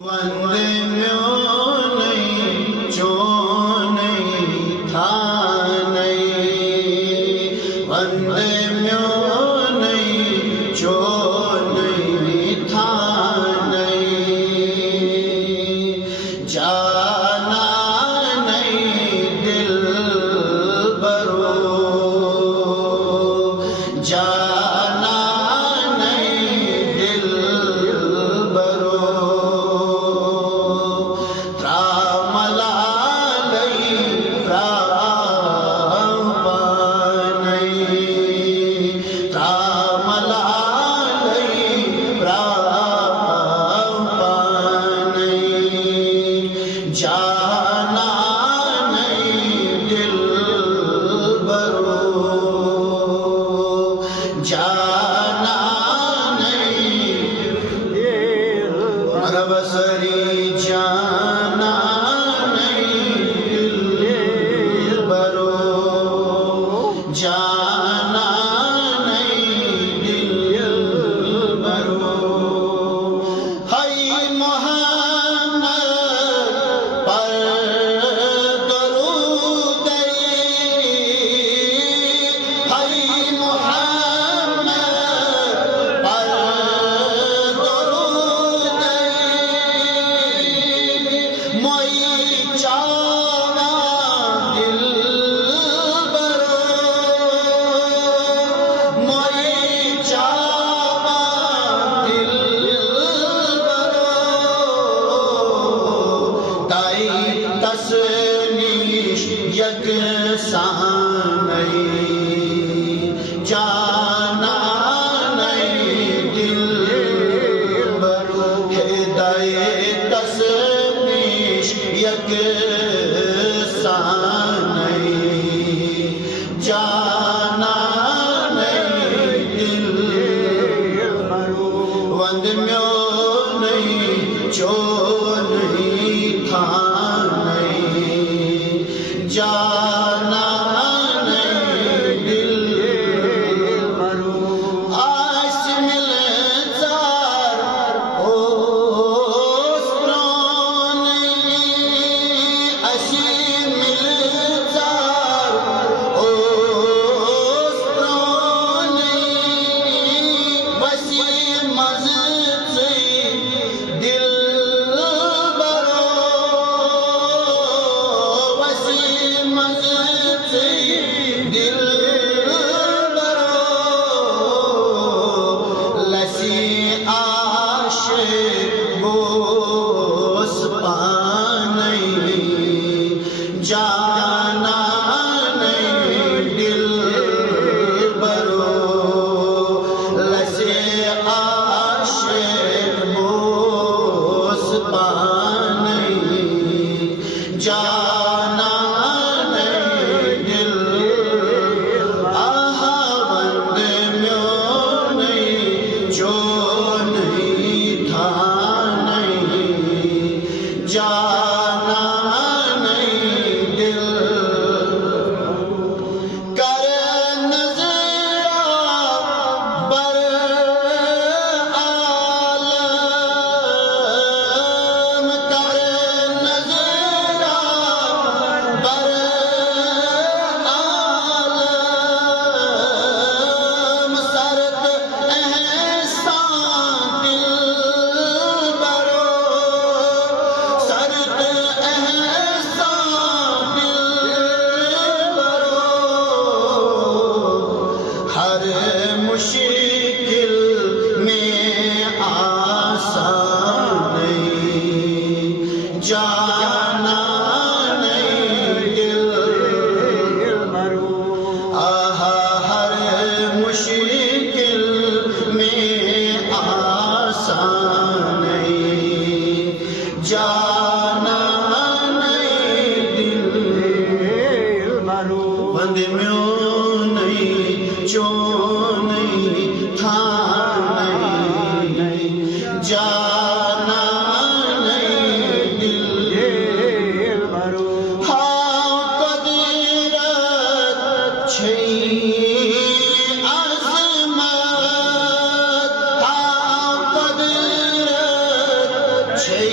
वंदे म्यों नहीं जो नहीं था नहीं, वंदे म्यों नहीं जो नहीं था नहीं, जाना नहीं दिल बरो, जाना नहीं दिल बरो, जाना नहीं दिल बरो, जाना नहीं मरबसरी, जाना नहीं दिल बरो, जाना नहीं दिल बरो। हाय मोहम्मद पर दरूद, हाय मोहम्मद पर दरूद, मोई चावा दिल बरो, मोई चावा दिल बरो, ताई तसनीश यकसां नहीं, जाना नहीं दिल बरो, हिदायत तसनीश यकसां नहीं, जाना नहीं दिल बरो। वंद म्यों नहीं जो नहीं था नहीं, जाना नहीं दिल बरो। आस मिलजार ओस्त्रों नहीं, अशी मिलजार ओस्त्रों नहीं, वसी मज़द से दिल बरो, वसी मज़द से दिल बरो, लसी आशिक़ गोस नहीं, जाना नहीं दिल बरो, लसी आशिक़ गोस नहीं, जाना नहीं दिल। आहा वंदे म्यों नहीं जो नहीं था नहीं, जाना नहीं दिल। कर नज़रा बर आलम, कर नज़रा बर आलम, सरद एहसान दिल बरो, सरद एहसान दिल बरो, हर मुश्किल में आसान नहीं, जाना नहीं दिल बरो। आहा हर मुश्किल में आसान नहीं, जाना नहीं दिल बरो। वंदे म्यों नहीं जो नहीं था नहीं, जाना नहीं दिल बरो। हाँ कदीरत छै अज़मत, हाँ कदीरत छै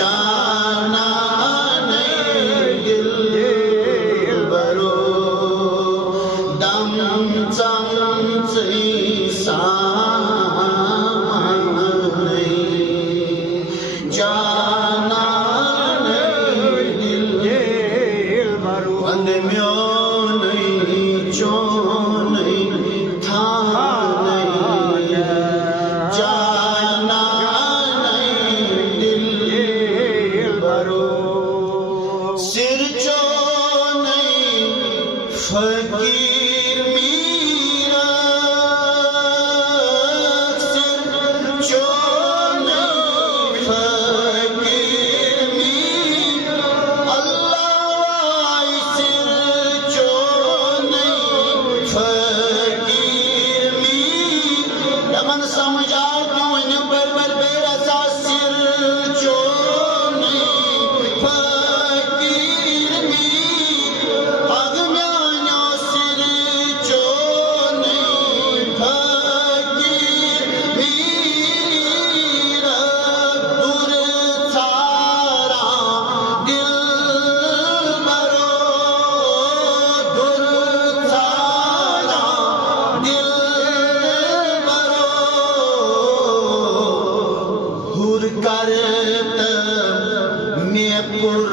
जाना दिल बरो दम चमची सामान जाना दिल बरो अंद म्यो नहीं चो नहीं था नहीं जाना दिल बरो सिर चो नहीं फकीर मीरा सिर चो नहीं फकीर मीरा अल्लाह सिर चो नहीं फकीर मीरा दमन समझा क्यों इन पर बेरसा सिर चो नहीं फकीर मीरा अग म्यानो सिर चो नहीं फकीर मीरा दूर सारा दिल बरो दूर सारा दिल बरो हुर करत में पुर